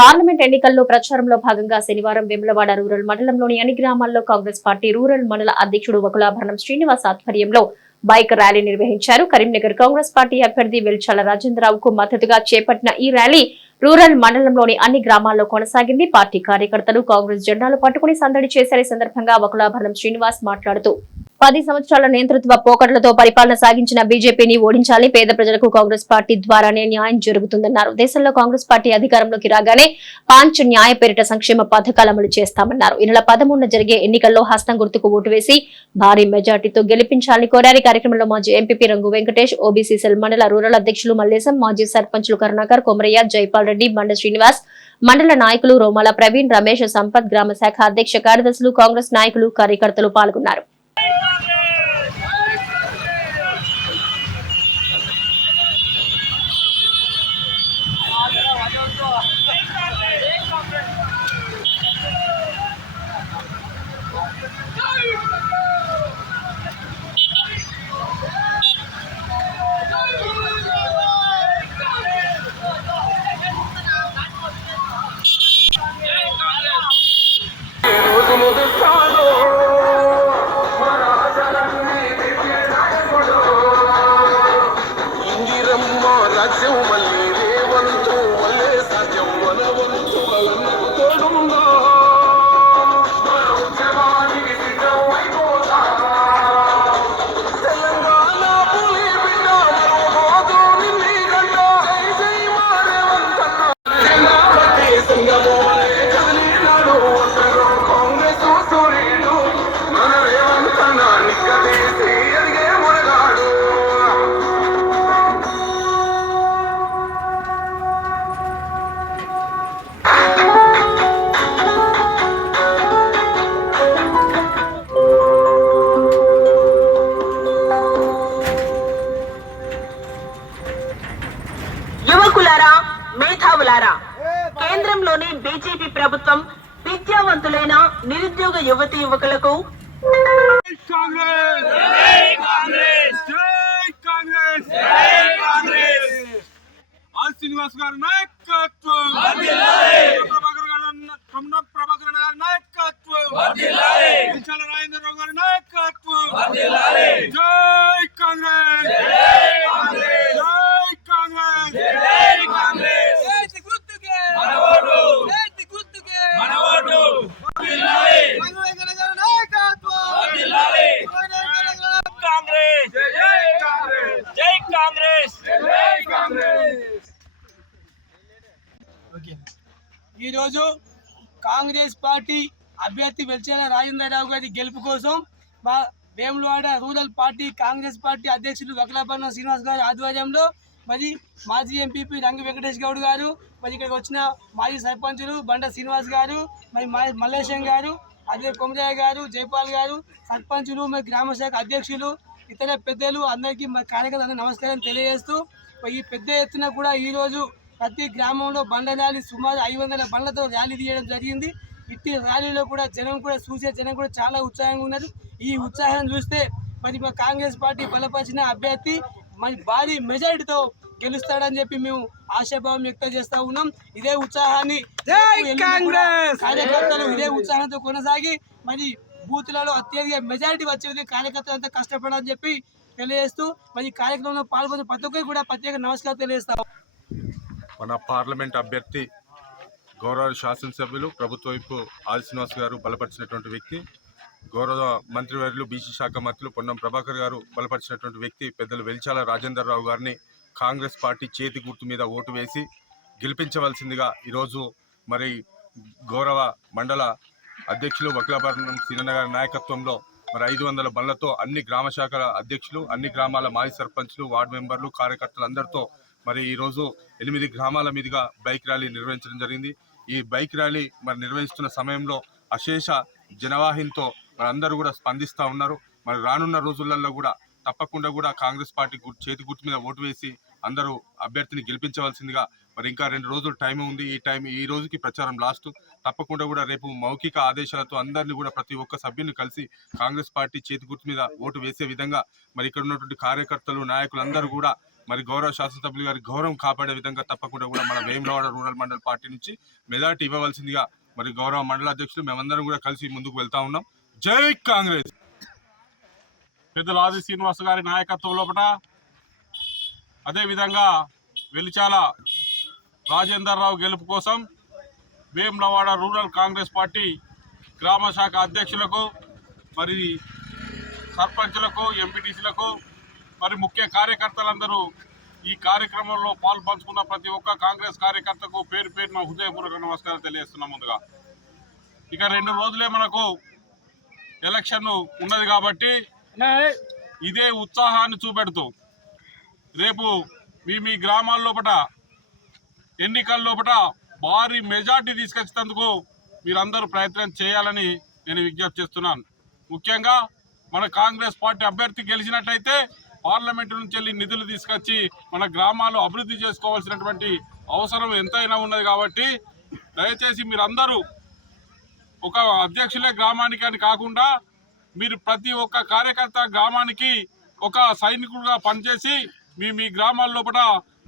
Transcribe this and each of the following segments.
Parliament ఎన్నికల్లో ప్రచారంలో భాగంగా శనివారం వేములవాడ రూరల్ మండలంలోని అన్ని గ్రామాల్లో కాంగ్రెస్ పార్టీ రూరల్ మండల అధ్యక్షుడు వకులాభరణం శ్రీనివాస్ ఆధ్వర్యంలో బైక్ ర్యాలీ నిర్వహించారు. కరీంనగర్ కాంగ్రెస్ పార్టీ అభ్యర్థి వెల్చాల రాజేంద్రరావుకు మద్దతుగా చేపట్టిన ఈ ర్యాలీ రూరల్ మండలంలోని అన్ని గ్రామాల్లో కొనసాగింది. పార్టీ కార్యకర్తలు కాంగ్రెస్ జెండాలు పట్టుకుని సందడి చేశారు. ఈ సందర్భంగా వకులాభరణం శ్రీనివాస్ మాట్లాడుతూ 10 సంవత్సరాల నేతృత్వ పోకడలతో పరిపాలన సాగించిన బీజేపీని ఓడించాలని, పేద ప్రజలకు కాంగ్రెస్ పార్టీ ద్వారానే న్యాయం జరుగుతుందన్నారు. దేశంలో కాంగ్రెస్ పార్టీ అధికారంలోకి రాగానే పాంచ్ న్యాయ పేరిట సంక్షేమ పథకాలు అమలు చేస్తామన్నారు. ఈ నెల 13న జరిగే ఎన్నికల్లో హస్తం గుర్తుకు ఓటు వేసి భారీ మెజార్టీతో గెలిపించాలని కోరారు. కార్యక్రమంలో మాజీ ఎంపీపీ రంగు వెంకటేష్, ఓబీసీ సెల్ మండల రూరల్ అధ్యక్షులు మల్లేశం, మాజీ సర్పంచులు కరుణాకర్, కొమరయ్య, జైపాల్ రెడ్డి, బండ శ్రీనివాస్, మండల నాయకులు రోమాల ప్రవీణ్, రమేష్, సంపత్, గ్రామ శాఖ అధ్యక్ష కార్యదర్శులు, కాంగ్రెస్ నాయకులు, కార్యకర్తలు పాల్గొన్నారు. యువకులారా, మేధావులారా, కేంద్రంలోని బీజేపీ ప్రభుత్వం విద్యావంతులైన నిరుద్యోగ యువతి యువకులకు శ్రీనివాస్ గారి నాయకత్వం, ప్రభాకర్ గారి నాయకత్వం, వెల్చాల రాజేంద్రరావు గారి నాయకత్వం, జై కాంగ్రెస్, జై కాంగ్రెస్, ఈరోజు కాంగ్రెస్ పార్టీ అభ్యర్థి వెల్చాల రాజేంద్రరావు గారి గెలుపు కోసం మా Vemulawada rural party Congress party అధ్యక్షులు వకులాభరణం శ్రీనివాస్ గారి ఆధ్వర్యంలో మరి మాజీ ఎంపీపీ రంగు వెంకటేష్ గౌడ్ గారు, మరి ఇక్కడికి వచ్చిన మాజీ సర్పంచులు బండ శ్రీనివాస్ గారు, మరి మల్లేశం గారు, అదే కొమరయ్య గారు, జైపాల్ గారు, సర్పంచులు, మరి గ్రామ శాఖ అధ్యక్షులు, ఇతర పెద్దలు అందరికీ మా కార్యకర్తలకు నమస్కారం తెలియజేస్తూ ఈ పెద్ద ఎత్తున కూడా ఈరోజు ప్రతి గ్రామంలో బండ్ల ర్యాలీ సుమారు 500 బండ్లతో ర్యాలీ తీయడం జరిగింది. ఇట్టి ర్యాలీలో కూడా జనం కూడా చూసే జనం కూడా చాలా ఉత్సాహంగా ఉన్నారు. ఈ ఉత్సాహం చూస్తే మరి మా కాంగ్రెస్ పార్టీ బలపరిచిన అభ్యర్థి మరి భారీ మెజారిటీతో గెలుస్తాడని చెప్పి మేము ఆశాభావం వ్యక్తం చేస్తా ఉన్నాం. ఇదే ఉత్సాహాన్ని కార్యకర్తలు ఇదే ఉత్సాహంతో కొనసాగి మరి బూత్లలో అత్యధిక మెజారిటీ వచ్చే కార్యకర్తలు అంతా కష్టపడాలని చెప్పి తెలియజేస్తూ మరి కార్యక్రమంలో పాల్గొన్న ప్రతి ఒక్కరికి కూడా ప్రత్యేక నమస్కారం తెలియజేస్తాం. మన పార్లమెంట్ అభ్యర్థి గౌరవ శాసనసభ్యులు ప్రభుత్వ వైపు ఆది శ్రీనివాస్ గారు బలపరిచినటువంటి వ్యక్తి, గౌరవ మంత్రివర్యులు బీసీ శాఖ మంత్రులు పొన్నం ప్రభాకర్ గారు బలపరిచినటువంటి వ్యక్తి పెద్దలు వెల్చాల రాజేంద్రరావు గారిని కాంగ్రెస్ పార్టీ చేతి గుర్తు మీద ఓటు వేసి గెలిపించవలసిందిగా ఈరోజు మరి గౌరవ మండల అధ్యక్షులు వకులాభరణం శ్రీనన్న గారి నాయకత్వంలో మరి 500 బండ్లతో అన్ని గ్రామ శాఖల అధ్యక్షులు, అన్ని గ్రామాల మాజీ సర్పంచ్లు, వార్డు మెంబర్లు, కార్యకర్తలందరితో మరి ఈరోజు 8 గ్రామాల మీదుగా బైక్ ర్యాలీ నిర్వహించడం జరిగింది. ఈ బైక్ ర్యాలీ మరి నిర్వహిస్తున్న సమయంలో అశేష జనవాహినితో మరి అందరూ కూడా స్పందిస్తూ ఉన్నారు. మరి రానున్న రోజులలో కూడా తప్పకుండా కూడా కాంగ్రెస్ పార్టీ చేతి గుర్తు మీద ఓటు వేసి అందరూ అభ్యర్థిని గెలిపించవలసిందిగా మరి ఇంకా 2 రోజులు టైం ఉంది. ఈ రోజుకి ప్రచారం లాస్ట్. తప్పకుండా కూడా రేపు మౌఖిక ఆదేశాలతో అందరినీ కూడా ప్రతి ఒక్క సభ్యుని కలిసి కాంగ్రెస్ పార్టీ చేతి గుర్తు మీద ఓటు వేసే విధంగా మరి ఇక్కడ ఉన్నటువంటి కార్యకర్తలు, నాయకులు అందరూ కూడా మరి గౌరవ శాసనసభ్యులు గారి గౌరవం కాపాడే విధంగా తప్పకుండా కూడా మన వేములవాడ రూరల్ మండల్ పార్టీ నుంచి మెజార్టీ ఇవ్వవలసిందిగా మరి గౌరవ మండల అధ్యక్షులు మేమందరం కూడా కలిసి ముందుకు వెళ్తా ఉన్నాం. జై కాంగ్రెస్. పెద్దల ఆది శ్రీనివాస్ గారి నాయకత్వం లోపల అదేవిధంగా వెలిచాల రాజేందర్ రావు గెలుపు కోసం వేములవాడ రూరల్ కాంగ్రెస్ పార్టీ గ్రామ శాఖ అధ్యక్షులకు మరి సర్పంచులకు ఎంపీటీసీలకు మరి ముఖ్య కార్యకర్తలందరూ ఈ కార్యక్రమంలో పాల్పంచుకున్న ప్రతి ఒక్క కాంగ్రెస్ కార్యకర్తకు పేరు పేరున హృదయపూర్వక నమస్కారం తెలియజేస్తున్నాం. ముందుగా ఇక 2 రోజులే మనకు ఎలక్షన్ ఉన్నది కాబట్టి ఇదే ఉత్సాహాన్ని చూపెడుతూ రేపు మీ గ్రామాల లోపల ఎన్నికల లోపల భారీ మెజార్టీ తీసుకొచ్చేందుకు మీరందరూ ప్రయత్నం చేయాలని నేను విజ్ఞప్తి చేస్తున్నాను. ముఖ్యంగా మన కాంగ్రెస్ పార్టీ అభ్యర్థి గెలిచినట్లయితే పార్లమెంటు నుంచి వెళ్ళి నిధులు తీసుకొచ్చి మన గ్రామాలు అభివృద్ధి చేసుకోవాల్సినటువంటి అవసరం ఎంతైనా ఉన్నది కాబట్టి దయచేసి మీరందరూ ఒక అధ్యక్షులే గ్రామానికి అని కాకుండా మీరు ప్రతి ఒక్క కార్యకర్త గ్రామానికి ఒక సైనికుడుగా పనిచేసి మీ గ్రామాల లోపల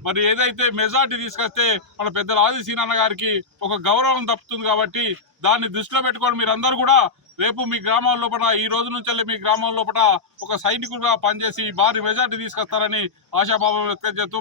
మరి ఏదైతే మెజార్టీ తీసుకొస్తే మన పెద్దల ఆది సీనన్న గారికి ఒక గౌరవం తప్పుతుంది కాబట్టి దాన్ని దృష్టిలో పెట్టుకొని మీరందరూ కూడా రేపు మీ గ్రామాల లోపల ఈ రోజు నుంచి మీ గ్రామాల లోపల ఒక సైనికుడుగా పనిచేసి భారీ మెజార్టీ తీసుకొస్తారని ఆశాభావం వ్యక్తం చేస్తూ